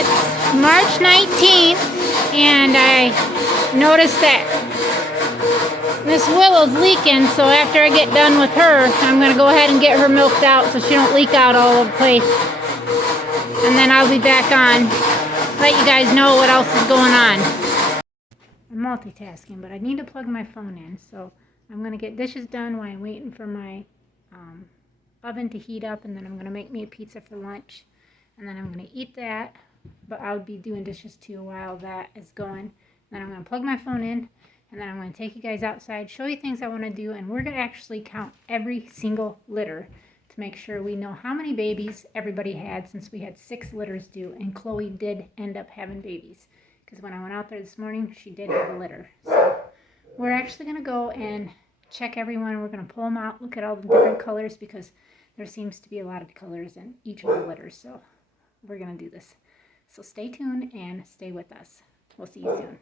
It's March 19th, and I noticed that Miss Willow's leaking, so after I get done with her, I'm going to go ahead and get her milked out so she don't leak out all over the place. And then I'll be back on, let you guys know what else is going on. I'm multitasking, but I need to plug my phone in, so I'm going to get dishes done while I'm waiting for my oven to heat up, and then I'm going to make me a pizza for lunch, and then I'm going to eat that, but I'll be doing dishes too while that is going. Then I'm going to plug my phone in, and then I'm going to take you guys outside, show you things I want to do, and we're going to actually count every single litter to make sure we know how many babies everybody had, since we had 6 litters due, and Chloe did end up having babies, because when I went out there this morning, she did have a litter. So we're actually going to go and check everyone. We're going to pull them out, look at all the different colors, because there seems to be a lot of colors in each of the litters. So we're going to do this. So stay tuned and stay with us. We'll see you soon.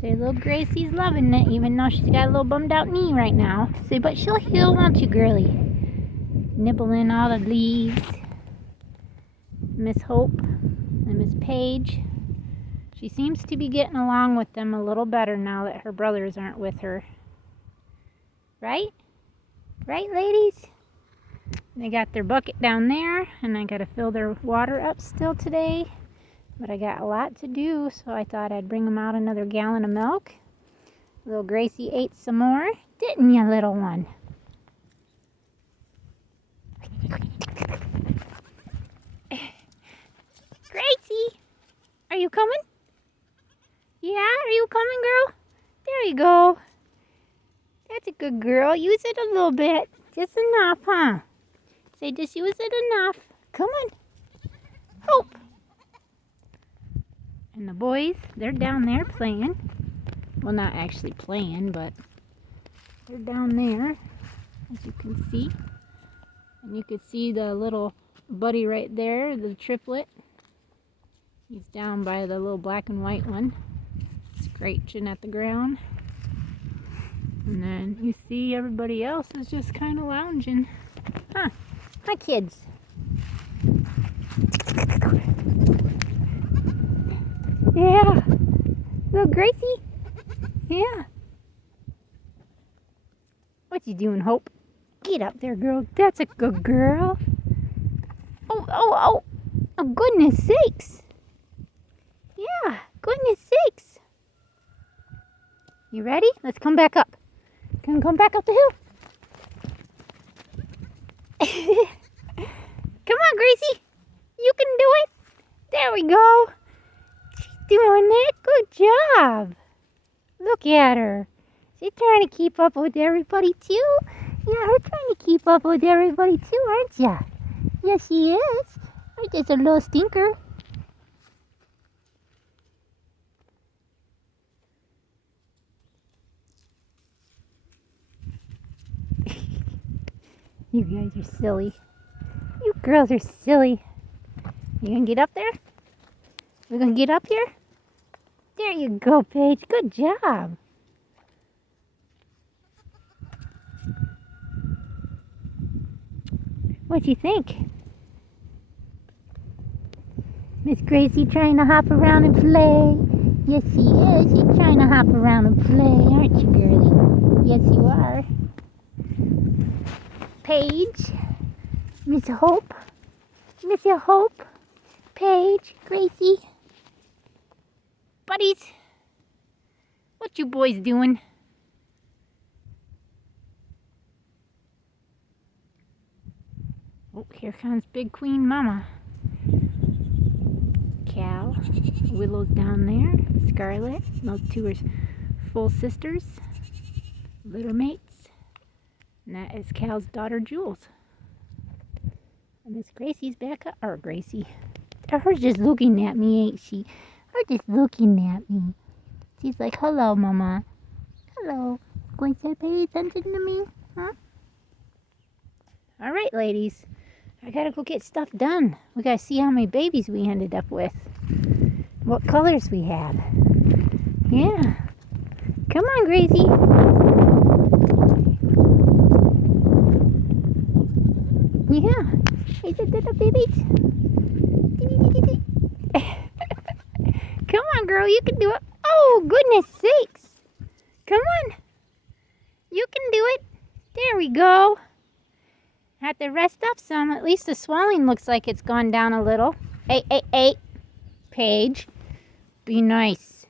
Say little Gracie's loving it, even though she's got a little bummed out knee right now. Say, but she'll heal, won't you, girly? Nibbling all the leaves. Miss Hope and Miss Paige. She seems to be getting along with them a little better now that her brothers aren't with her. Right? Right, ladies? They got their bucket down there, and I got to fill their water up still today. But I got a lot to do, so I thought I'd bring them out another gallon of milk. Little Gracie ate some more. Didn't you, little one? Gracie, are you coming? Yeah, are you coming, girl? There you go. That's a good girl. Use it a little bit. Just enough, huh? Say, just use it enough. Come on. Hope. And the boys, they're down there playing. Well, not actually playing, but they're down there, as you can see. And you can see the little buddy right there, the triplet. He's down by the little black and white one, scratching at the ground. And then you see everybody else is just kind of lounging. Huh. Hi, kids. Yeah. Little Gracie? Yeah. What you doing, Hope? Get up there, girl. That's a good girl. Oh, goodness sakes. Yeah, goodness sakes. You ready? Let's come back up. Can we come back up the hill? Come on, Gracie. You can do it. There we go. Doing it. Good job. Look at her. She's trying to keep up with everybody too. Yeah, her trying to keep up with everybody too, aren't ya? Yes, she is. I'm just a little stinker. You guys are silly. You girls are silly. You gonna get up there? We're gonna get up here? There you go, Paige. Good job. What you think? Miss Gracie trying to hop around and play. Yes, she is. She's trying to hop around and play, aren't you, girlie? Yes, you are. Paige, Miss Hope, Paige, Gracie. Buddies, what you boys doing? Oh, here comes Big Queen Mama. Cal, Willow's down there, Scarlet. Those two are full sisters, litter mates. And that is Cal's daughter, Jules. And Miss Gracie's back up. Or Gracie. Her's just looking at me, ain't she? Her just looking at me. She's like, hello, Mama. Hello. Going to pay attention to me? Huh? All right, ladies. I gotta go get stuff done. We gotta see how many babies we ended up with. What colors we had. Yeah. Come on, Gracie. Yeah. Is it little babies? girl. You can do it. Oh, goodness sakes. Come on. You can do it. There we go. Have to rest up some. At least the swelling looks like it's gone down a little. Hey, Paige. Be nice.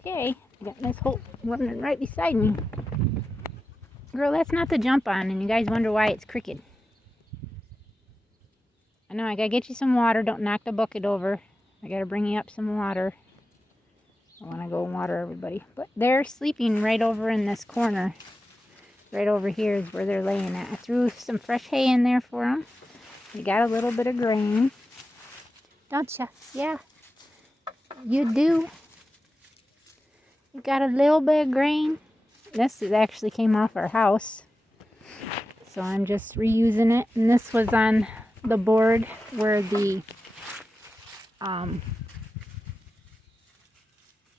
Okay. I got Miss Holt running right beside me. Girl, that's not to jump on, and you guys wonder why it's crooked. I know, I gotta get you some water. Don't knock the bucket over. I gotta bring you up some water. I wanna go and water everybody. But they're sleeping right over in this corner. Right over here is where they're laying at. I threw some fresh hay in there for them. You got a little bit of grain. Don't you? Yeah. You do. You got a little bit of grain. This actually came off our house. So I'm just reusing it. And this was on the board where the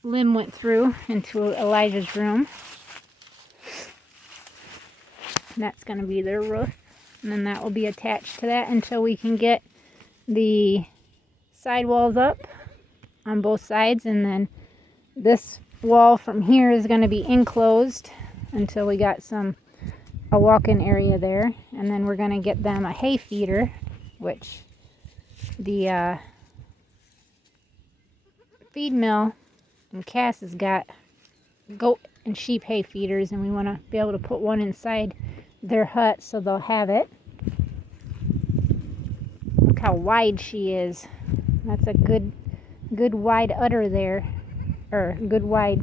limb went through into Elijah's room. And that's going to be their roof. And then that will be attached to that until we can get the sidewalls up on both sides. And then this wall from here is going to be enclosed until we got a walk-in area there. And then we're going to get them a hay feeder, which the feed mill and Cass has got goat and sheep hay feeders, and we want to be able to put one inside their hut so they'll have it. Look how wide she is. That's a good wide udder there, or good wide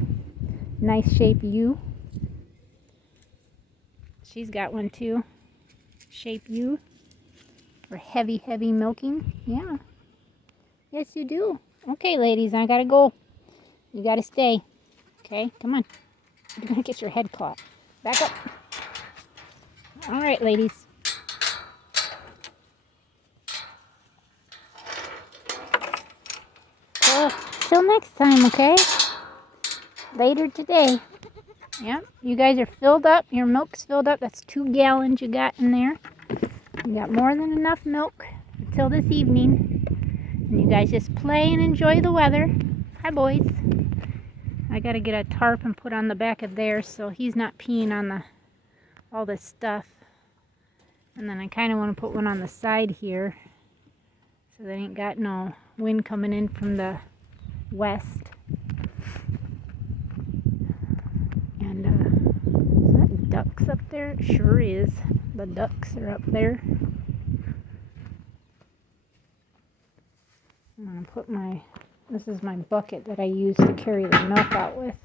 nice shape U. She's got one too. Shape U for heavy milking. Yeah. Yes, you do. Okay, ladies, I gotta go. You gotta stay. Okay, come on. You're gonna get your head caught. Back up. All right, ladies. Well, till next time, okay? Later today. Yep, you guys are filled up. Your milk's filled up. That's 2 gallons you got in there. You got more than enough milk until this evening. And you guys just play and enjoy the weather. Hi, boys. I gotta get a tarp and put on the back of there so he's not peeing on all this stuff. And then I kind of want to put one on the side here so they ain't got no wind coming in from the west. And is that ducks up there? It sure is. The ducks are up there. I'm gonna put this is my bucket that I use to carry the milk out with.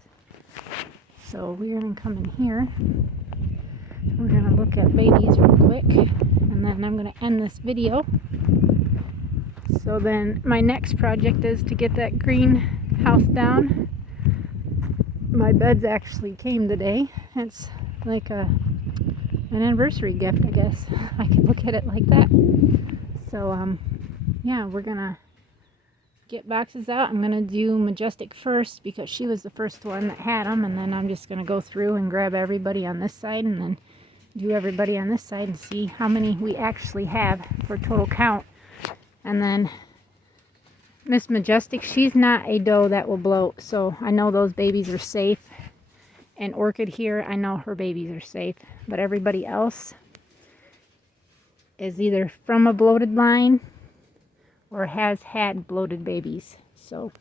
So we're gonna come in here. We're gonna look at babies real quick, and then I'm gonna end this video. So then my next project is to get that greenhouse down. My beds actually came today. It's like an anniversary gift, I guess. I can look at it like that. So yeah, we're gonna get boxes out. I'm gonna do Majestic first because she was the first one that had them, and then I'm just gonna go through and grab everybody on this side and then do everybody on this side and see how many we actually have for total count. And then Miss Majestic, she's not a doe that will bloat, so I know those babies are safe. And Orchid here, I know her babies are safe, but everybody else is either from a bloated line or has had bloated babies. So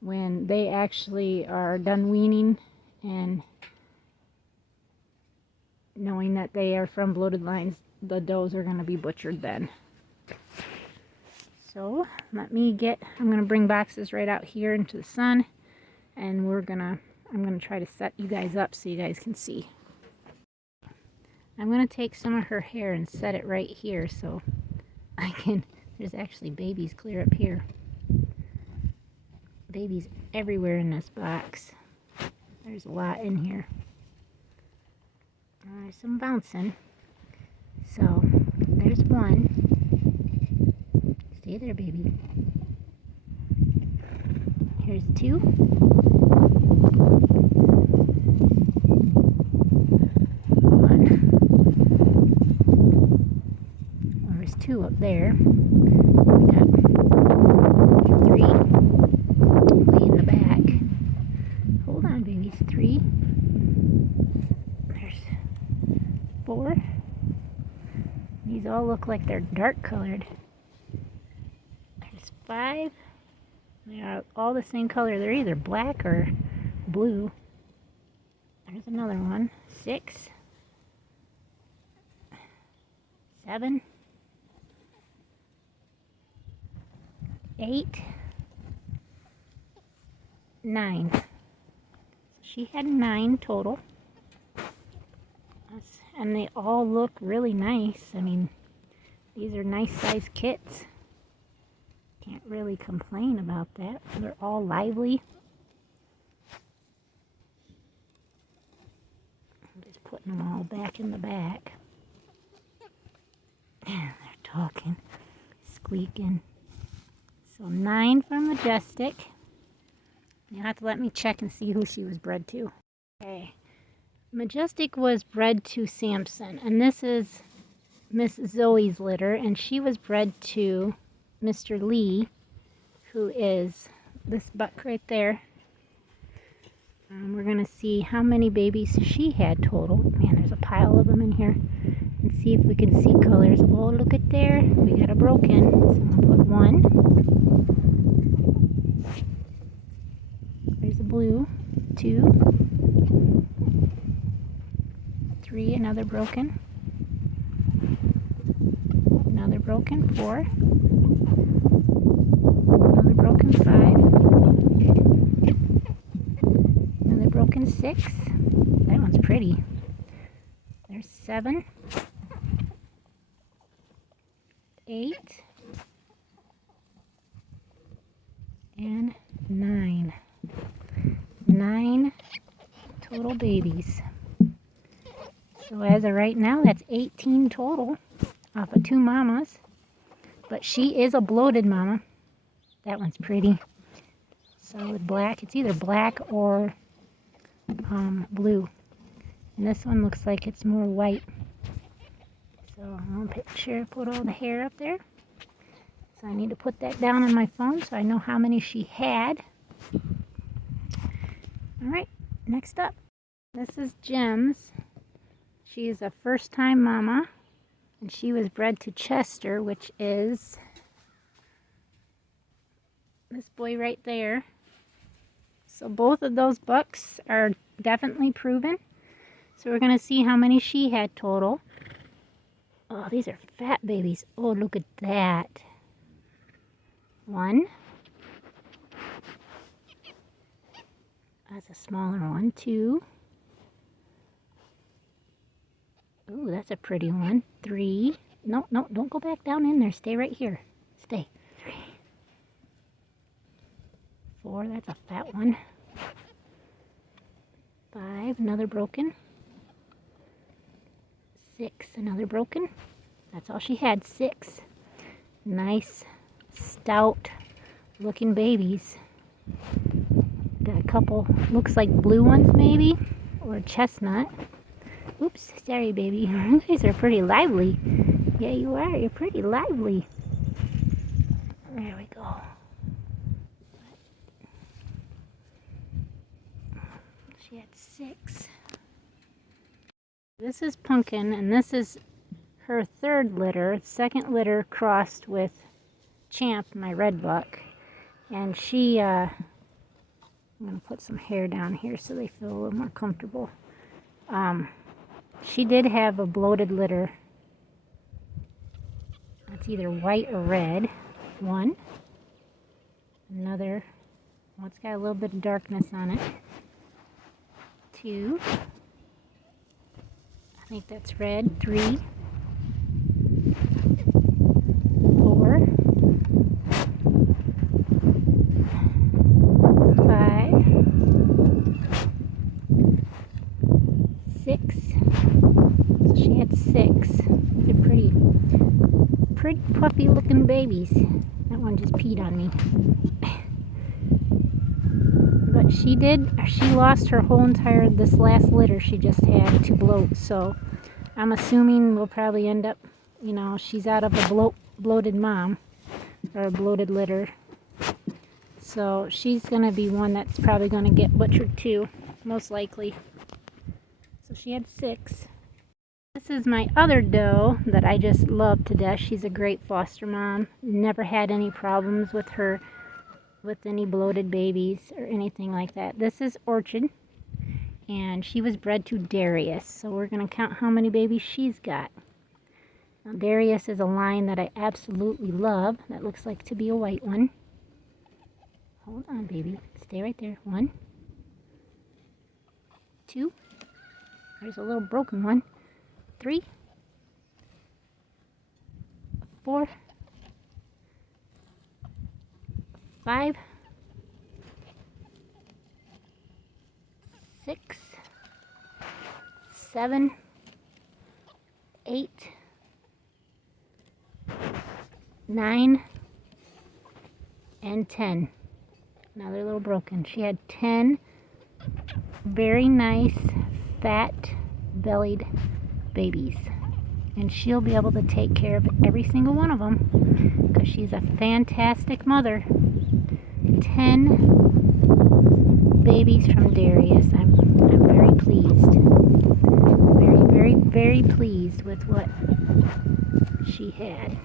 when they actually are done weaning and knowing that they are from bloated lines, the does are going to be butchered then. So I'm going to bring boxes right out here into the sun, and I'm going to try to set you guys up so you guys can see. I'm going to take some of her hair and set it right here so there's actually babies clear up here. Babies everywhere in this box. There's a lot in here. There's some bouncing. So there's one. Stay there, baby. Here's 2. Hold on. there. We got 3 way in the back. Hold on, babies. 3. There's 4. These all look like they're dark colored. There's 5. They are all the same color. They're either black or blue. There's another one. 6. 7. 8. 9. So she had 9 total. And they all look really nice. I mean, these are nice sized kits. Can't really complain about that. They're all lively. I'm just putting them all back in the back. They're talking, squeaking. So 9 from Majestic. You'll have to let me check and see who she was bred to. Okay. Majestic was bred to Samson, and this is Miss Zoe's litter, and she was bred to Mr. Lee, who is this buck right there. We're going to see how many babies she had total. Man, there's a pile of them in here. And see if we can see colors. Oh, look at there. We got a broken. So I'm going to put 1. There's a blue. 2. 3, another broken. Another broken. 4. Another broken. 5. Another broken. 6. That one's pretty. There's 7. 8. And 9. 9 total babies. So as of right now, that's 18 total off of 2 mamas. But she is a bloated mama. That one's pretty. Solid black. It's either black or blue. And this one looks like it's more white. So I'm going to put all the hair up there. So I need to put that down on my phone so I know how many she had. Alright, next up. This is Gems. She is a first-time mama, and she was bred to Chester, which is this boy right there. So both of those bucks are definitely proven. So we're going to see how many she had total. Oh, these are fat babies. Oh, look at that. 1. That's a smaller one. 2. Ooh, that's a pretty one. 3. No, don't go back down in there. Stay right here. Stay. 3. 4, that's a fat one. 5, another broken. 6, another broken. That's all she had, 6. Nice, stout looking babies. Got a couple, looks like blue ones maybe, or chestnut. Oops, sorry baby. You guys are pretty lively. Yeah, you are. You're pretty lively. There we go. She had 6. This is Pumpkin, and this is her 3rd litter. 2nd litter crossed with Champ, my red buck. And she, I'm going to put some hair down here so they feel a little more comfortable. She did have a bloated litter. It's either white or red. 1. Another. Well, it's got a little bit of darkness on it. 2. I think that's red. 3. 4. 5. 6. So she had 6. These are pretty puffy looking babies. That one just peed on me. But she lost her whole entire, this last litter she just had to bloat. So I'm assuming we'll probably end up, she's out of the bloat bloated mom, or a bloated litter. So she's going to be one that's probably going to get butchered too, most likely. So she had 6. This is my other doe that I just love to death. She's a great foster mom. Never had any problems with her, with any bloated babies or anything like that. This is Orchid, and she was bred to Darius. So we're going to count how many babies she's got. Now, Darius is a line that I absolutely love. That looks like to be a white one. Hold on, baby. Stay right there. 1, 2. There's a little broken one. 3, 4, 5, 6, 7, 8, 9, and 10. Another little broken. She had 10 very nice, fat, bellied babies. And she'll be able to take care of every single one of them because she's a fantastic mother. 10 babies from Darius. I'm very pleased. Very pleased with what she had.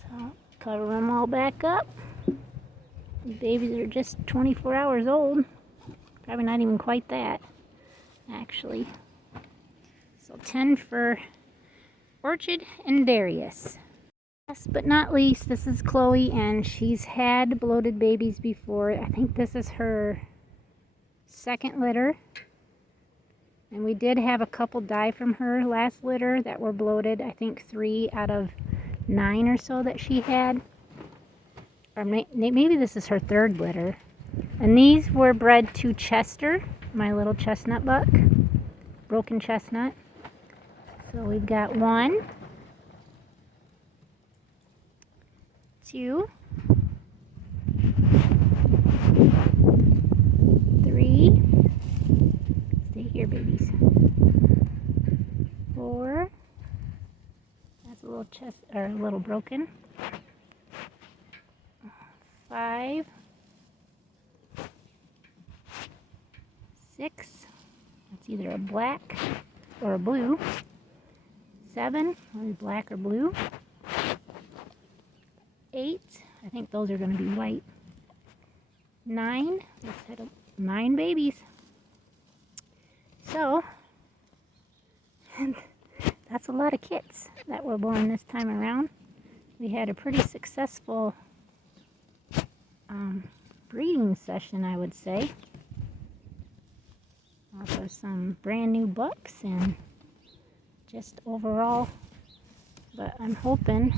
So, cover them all back up. These babies are just 24 hours old. Probably not even quite that, actually. So 10 for Orchid and Darius. Last but not least, this is Chloe, and she's had bloated babies before. I think this is her 2nd litter. And we did have a couple die from her last litter that were bloated. I think 3 out of 9 or so that she had. Or maybe this is her 3rd litter. And these were bred to Chester, my little chestnut buck. Broken chestnut. So we've got 1, 2, 3. Stay here, babies. 4. That's a little a little broken. 5, 6. That's either a black or a blue. 7, maybe black or blue. 8, I think those are going to be white. 9, let's hit 9 babies. So, that's a lot of kits that were born this time around. We had a pretty successful breeding session, I would say. Also some brand new bucks and just overall, but I'm hoping,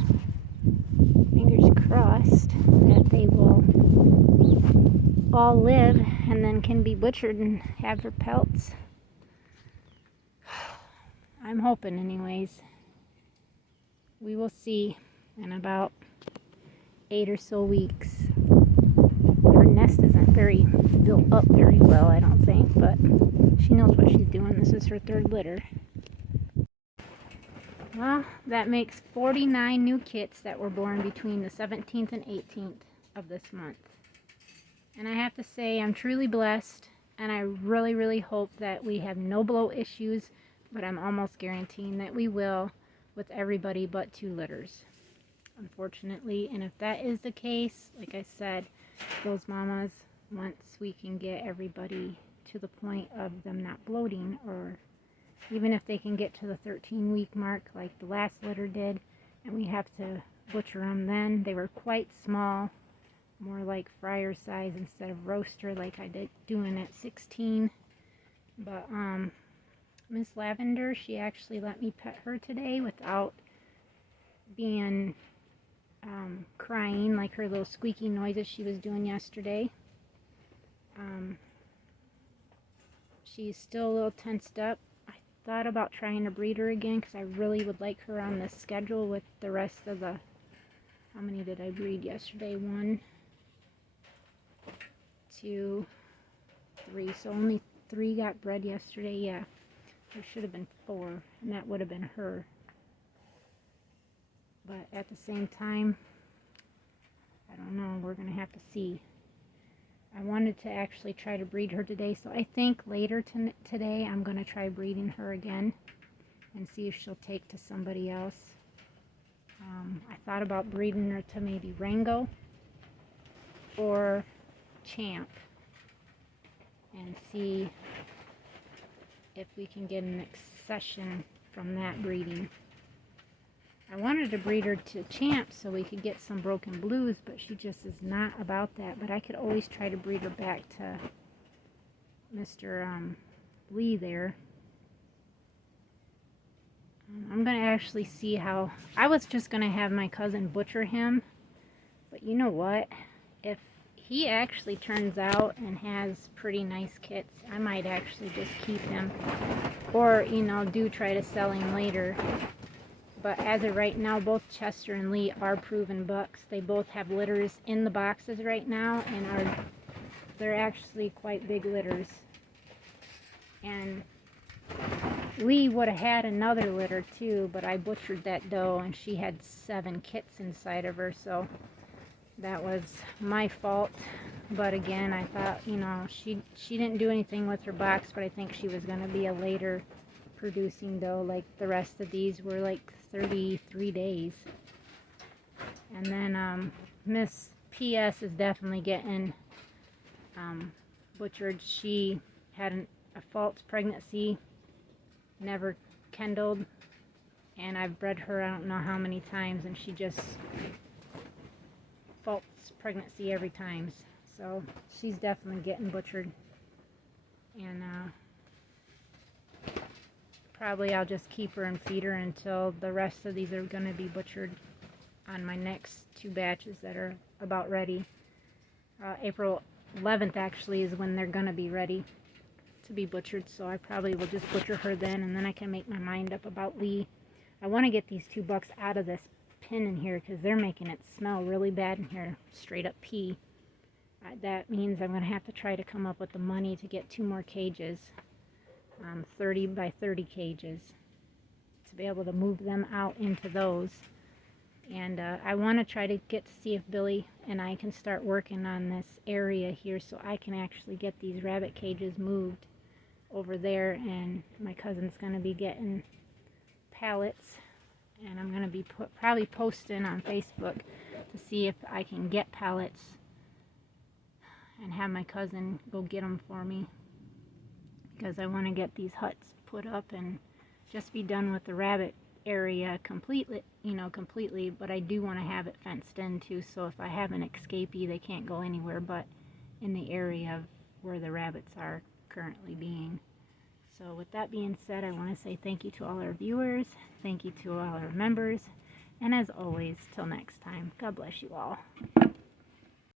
fingers crossed, that they will all live and then can be butchered and have their pelts. I'm hoping anyways. We will see in about 8 or so weeks. Her nest isn't very built up very well, I don't think, but she knows what she's doing. This is her 3rd litter. Well, that makes 49 new kits that were born between the 17th and 18th of this month. And I have to say, I'm truly blessed, and I really hope that we have no bloat issues, but I'm almost guaranteeing that we will with everybody but 2 litters, unfortunately. And if that is the case, like I said, those mamas, once we can get everybody to the point of them not bloating, or even if they can get to the 13-week mark like the last litter did, and we have to butcher them then. They were quite small, more like fryer size instead of roaster like I did doing at 16. But Miss Lavender, she actually let me pet her today without being crying like her little squeaky noises she was doing yesterday. She's still a little tensed up. I thought about trying to breed her again because I really would like her on the schedule with the rest of the... How many did I breed yesterday? 1, 2, 3. So only 3 got bred yesterday. Yeah, there should have been 4, and that would have been her. But at the same time, I don't know. We're going to have to see. I wanted to actually try to breed her today, so I think later today I'm going to try breeding her again and see if she'll take to somebody else. I thought about breeding her to maybe Rango or Champ and see if we can get an accession from that breeding. I wanted to breed her to Champ so we could get some Broken Blues, but she just is not about that. But I could always try to breed her back to Mr. Lee there. I'm going to actually see how... I was just going to have my cousin butcher him, but you know what? If he actually turns out and has pretty nice kits, I might actually just keep him. Or, you know, do try to sell him later. But as of right now, both Chester and Lee are proven bucks. They both have litters in the boxes right now, and they're actually quite big litters. And Lee would have had another litter too, but I butchered that doe, and she had 7 kits inside of her, so that was my fault. But again, I thought, you know, she didn't do anything with her box, but I think she was going to be a later producing doe. Like the rest of these were like 33 days. And then Miss PS is definitely getting butchered. She had a false pregnancy, never kindled, and I've bred her I don't know how many times, and she just false pregnancy every time. So she's definitely getting butchered. And probably I'll just keep her and feed her until the rest of these are going to be butchered on my next 2 batches that are about ready. April 11th actually is when they're going to be ready to be butchered, so I probably will just butcher her then, and then I can make my mind up about Lee. I want to get these 2 bucks out of this pen in here because they're making it smell really bad in here, straight up pee. That means I'm going to have to try to come up with the money to get 2 more cages, 30 by 30 cages, to be able to move them out into those. And I want to try to get to see if Billy and I can start working on this area here so I can actually get these rabbit cages moved over there. And my cousin's going to be getting pallets, and I'm going to be probably posting on Facebook to see if I can get pallets and have my cousin go get them for me, because I want to get these huts put up and just be done with the rabbit area completely, but I do want to have it fenced in too, so if I have an escapee, they can't go anywhere but in the area where the rabbits are currently being. So with that being said, I want to say thank you to all our viewers, thank you to all our members, and as always, till next time, God bless you all.